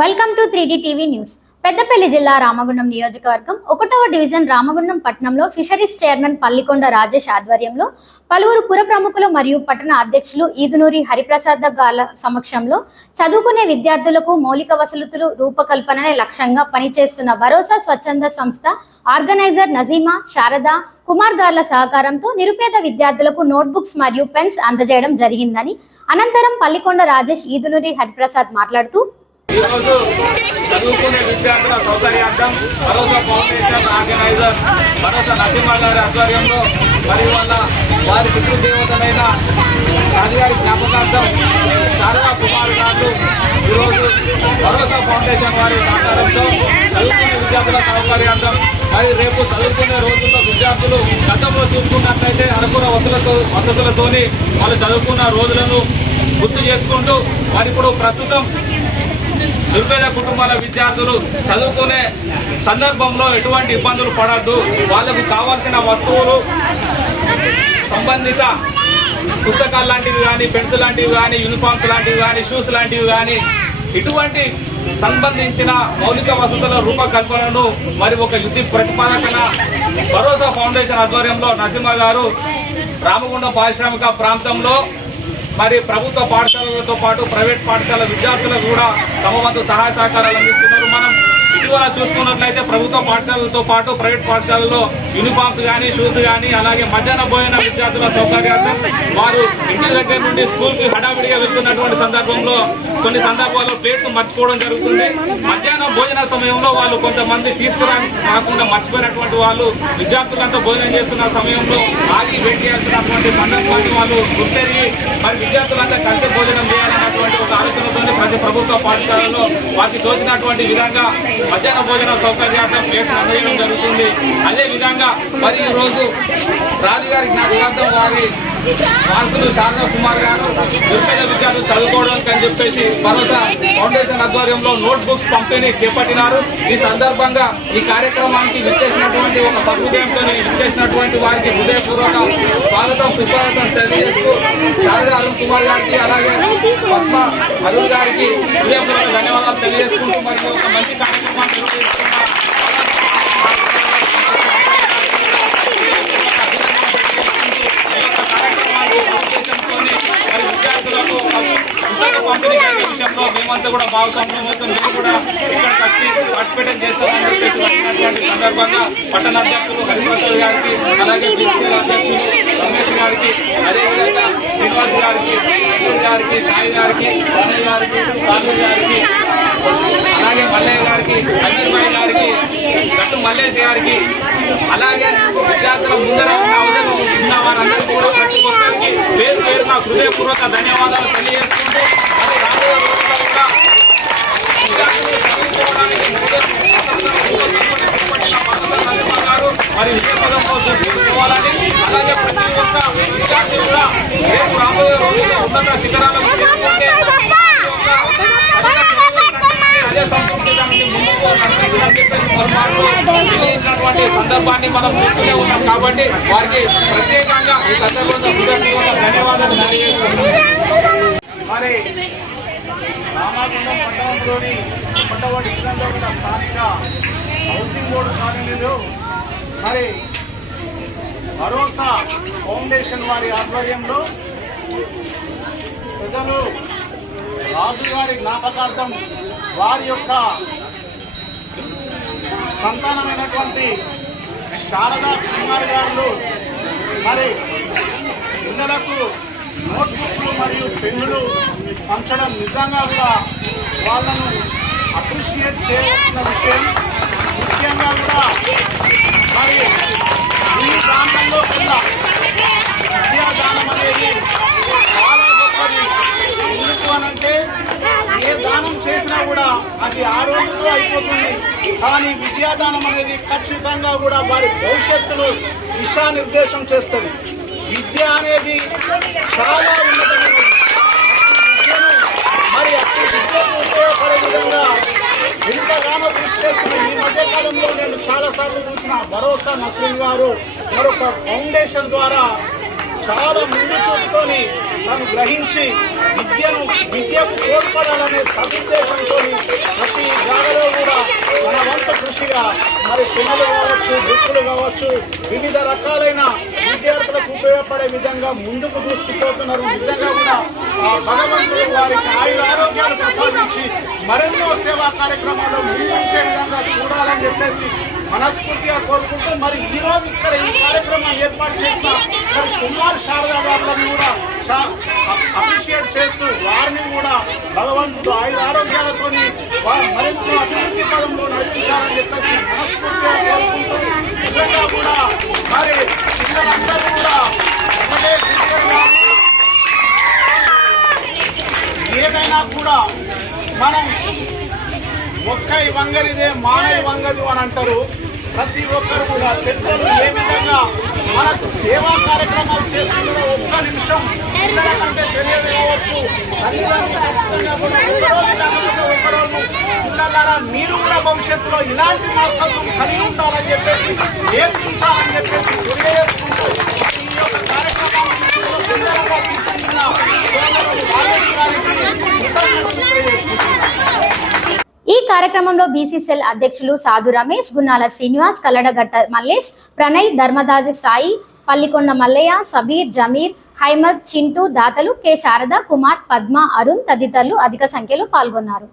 Welcome to 3D TV news. Peddapalli జిల్లా రామగుండం నియోజకవర్గం 1వ డివిజన్ రామగుండం పట్టణంలో ఫిషరీస్ చైర్మన్ పల్లికొండ రాజేష్ ఆధ్వర్యంలో పలువురు పుర ప్రముఖులు మరియు పట్టణ అధ్యక్షులు ఈదునూరి హరిప్రసాద్ గార్ల సమక్షంలో చదువుకునే విద్యార్థులకు మౌలిక వసతులు రూపకల్పననే లక్ష్యంగా పనిచేస్తున్న భరోసా స్వచ్ఛంద సంస్థ ఆర్గనైజర్ నజీమా, శారద, కుమార్ గార్ల సహకారంతో నిరుపేద విద్యార్థులకు నోట్బుక్స్ మరియు పెన్స్ అందజేయడం జరిగిందని అనంతరం పల్లికొండ రాజేష్ ఈదునూరి హరిప్రసాద్ మాట్లాడుతూ ఈరోజు చదువుకునే విద్యార్థుల సౌకర్యార్థం భరోసా ఫౌండేషన్ ఆర్గనైజర్ భరోసా నరసింహ గారి ఆధ్వర్యంలో మరియు వారి పితృదేవతలైన రాజుగారి జ్ఞాపకార్థం శారదా కుమార్ గారు ఈరోజు భరోసా ఫౌండేషన్ వారి సహకారంతో చదువుకునే విద్యార్థుల సౌకర్యార్థం మరియు రేపు చదువుకునే రోజుల్లో విద్యార్థులు గతంలో చూసుకున్నట్లయితే అనుకున్న వసతులతోని వాళ్ళు చదువుకున్న రోజులను గుర్తు చేసుకుంటూ వారి ఇప్పుడు ప్రస్తుతం నిరుపేద కుటుంబాల విద్యార్థులు చదువుకునే సందర్భంలో ఎటువంటి ఇబ్బందులు పడద్దు, వాళ్ళకు కావాల్సిన వస్తువులు సంబంధిత పుస్తకాలు లాంటివి కానీ, పెన్స్ లాంటివి కానీ, యూనిఫామ్స్ లాంటివి కానీ, షూస్ లాంటివి కానీ ఇటువంటి సంబంధించిన మౌలిక వసతుల రూపకల్పనను మరి ఒక యుద్ధ ప్రతిపాదకన భరోసా ఫౌండేషన్ ఆధ్వర్యంలో నరసింహ గారు రామగుండం పారిశ్రామిక ప్రాంతంలో మరి ప్రభుత్వ పాఠశాలలతో పాటు ప్రైవేట్ పాఠశాల విద్యార్థులకు కూడా తమ వంతు సహాయ సహకారాలు అందిస్తున్నారు. మనం ఇటీవల చూసుకున్నట్లయితే ప్రభుత్వ పాఠశాలలతో పాటు ప్రైవేట్ పాఠశాలలో యూనిఫామ్స్ కానీ, షూస్ కానీ, అలాగే మధ్యాహ్న భోజన విద్యార్థుల సౌకర్యార్థం వారు ఇంటి దగ్గర నుండి స్కూల్కి హడావిడిగా వెళ్తున్నటువంటి సందర్భంలో కొన్ని సందర్భాల్లో ప్లేట్స్ మర్చిపోవడం జరుగుతుంది. మధ్యాహ్నం భోజన సమయంలో వాళ్ళు కొంతమంది తీసుకురాకుండా మర్చిపోయినటువంటి వాళ్ళు విద్యార్థులంతా భోజనం చేస్తున్న సమయంలో ఆగి వెయిట్ చేయాల్సినటువంటి సందర్భాన్ని వాళ్ళు గుర్తెరిగి మరి విద్యార్థులంతా కలిసి భోజనం చేయాలన్నటువంటి ఒక ఆలోచనతో ప్రతి ప్రభుత్వ పాఠశాలలో వారికి తోచినటువంటి విధంగా మధ్యాహ్న భోజన సౌకర్యార్థం ప్లేట్స్ అందజేయడం జరుగుతుంది. అదే విధంగా మరి ఈ రోజు రాజుగారి జ్ఞాపకార్థం వారి వారసులు శారదా కుమార్ గారు నిరుపేద విద్యార్థులు చదువుకోవడానికి అని చెప్పేసి భరోసా ఫౌండేషన్ ఆధ్వర్యంలో నోట్ బుక్స్ పంపిణీ చేపట్టినారు. ఈ సందర్భంగా ఈ కార్యక్రమానికి విచ్చేసినటువంటి ఒక సహృదయంతో విచ్చేసినటువంటి వారికి హృదయపూర్వక స్వాగతం సుస్వాగతం తెలియజేస్తూ శారదా అరుణ్ కుమార్ గారికి అలాగే పద్మ అరుణ్ గారికి హృదయపూర్వక ధన్యవాదాలు తెలియజేసుకుంటూ మరి ఒక మంచి కార్యక్రమాన్ని నిర్వహిస్తున్నారు. విద్యార్థులకు పుస్తక పంపిణీ విషయంలో మేమంతా కూడా భాగస్వామ్యంతో మేము కూడా ఇక్కడికి వచ్చి పార్టిసిపేట్ చేస్తామని చెప్పేసి వచ్చినటువంటి సందర్భంగా పట్టణ అధ్యక్షులు హరిప్రసాద్ గారికి, అలాగే ప్రిన్సిపల్ అధ్యక్షులు రమేష్ గారికి, అదేవిధంగా శ్రీనివాస్ గారికి, గారికి, సాయి గారికి, రమేష్ గారికి, సాయి గారికి, అలాగే మల్లయ్య గారికి, అజయ్ గారికి, గట్టు మల్లేష్ గారికి, అలాగే విద్యార్థుల ముందర ఉన్న వారందరూ కూడా ప్రతి ఒక్కరికి పేరు పేరు నా హృదయపూర్వక ధన్యవాదాలు తెలియజేసుకుంటూ అది రాబోయే రోజుల్లో కూడా మరి విజయపదంలో చూసుకోవాలని, అలాగే ప్రతి ఒక్క విద్యార్థి కూడా రేపు రాబోయే రోజుల్లో ఉన్నత శిఖరాలకు అదే సంస్కృతి ముందుకు తెలియజేసినటువంటి సందర్భాన్ని మనం చూస్తూనే ఉన్నాం. కాబట్టి వారికి ప్రత్యేకంగా ఈ సందర్భంగా ధన్యవాదాలు తెలియజేస్తున్నాం. మరి రామగుండం పట్టణంలోని పట్టవాడి జిల్లాలో ఉన్న స్థానిక హౌసింగ్ బోర్డు కాలనీలో మరి భరోసా ఫౌండేషన్ వారి ఆధ్వర్యంలో ప్రజలు రాజుగారి జ్ఞాపకార్థం వారి యొక్క సంతానమైనటువంటి శారదా కుమార్ గారు మరి పిల్లలకు నోట్బుక్లు మరియు పెన్నులు పంచడం నిజంగా కూడా వాళ్ళను అప్రిషియేట్ చేయవలసిన విషయం. ముఖ్యంగా కూడా మరి ఈ ప్రాంతంలో కూడా విద్యాదానం అనేది చాలా గొప్పది. ఎందుకు అనంటే ఏ దానం చేసినా కూడా అది ఆ రోజుల్లో అయిపోతుంది, కానీ విద్యాదానం అనేది ఖచ్చితంగా కూడా వారి భవిష్యత్తును దిశానిర్దేశం చేస్తుంది. విద్య అనేది చాలా ఉన్నతమైనది. విద్యను మరి అతి విద్యకు ఉపయోగపడే విధంగా ఎంతగానో కృషి చేస్తున్న ఈ మధ్యకాలంలో నేను చాలాసార్లు చూసిన భరోసా నస్రీన్ గారు మరొక ఫౌండేషన్ ద్వారా చాలా ముందు చూసుకొని తను గ్రహించి విద్యకు తోడ్పడాలనే సదుద్దేశంతో ప్రతి జాగలో కూడా మన వంత కృషిగా మరి పిల్లలు కావచ్చు, వృత్తులు కావచ్చు, వివిధ రకాలైన విద్యార్థులకు ఉపయోగపడే విధంగా ముందుకు దూసుకుపోతున్నారు. నిజంగా కూడా భగవంతుడు వారికి ఆరోగ్యాలు ప్రసాదించి మరెన్నో సేవా కార్యక్రమాల్లో ముందుంచే విధంగా చూడాలని చెప్పేసి మనస్ఫూర్తిగా కోరుకుంటూ మరి ఈ రోజు ఇక్కడ ఈ కార్యక్రమం ఏర్పాటు చేసిన మరి కుమార్ శారదా గారులను కూడా అప్రిషియేట్ చేస్తూ వారిని కూడా భగవంతుడు ఆరోగ్యాలతో మరింత అభివృద్ధి పదంలో నడిపించాలని చెప్పేసి మనస్ఫూర్తిగా కోరుకుంటూ నిజంగా కూడా మరి పిల్లలందరూ కూడా ఒకటే ఏదైనా కూడా మనం ఒక్కై వంగనిదే మానై వంగదు అని అంటారు. ప్రతి ఒక్కరు కూడా పెద్దలు ఏ విధంగా మనకు సేవా కార్యక్రమాలు చేస్తున్నారో ఒక్క నిమిషం పిల్లల కంటే తెలియజేయవచ్చు. ఒకరోజు పిల్లలారా మీరు కూడా భవిష్యత్తులో ఇలాంటి మనస్తత్వం కలిగి ఉండాలని చెప్పేసి నేర్పించాలని చెప్పేసి తెలియజేసుకుంటూ ఈ యొక్క కార్యక్రమాన్ని సుందరంగా తీసుకుంటున్న ఈ కార్యక్రమంలో బీసీసీఎల్ అధ్యక్షులు సాధు రమేష్, గున్నాల శ్రీనివాస్, కల్లడగట్ట మల్లేష్, ప్రణయ్, ధర్మదాజు సాయి, పల్లికొండ మల్లయ్య, సబీర్, జమీర్, హైమద్, చింటూ, దాతలు, కె శారద, కుమార్, పద్మ, అరుణ్ తదితరులు అధిక సంఖ్యలో పాల్గొన్నారు.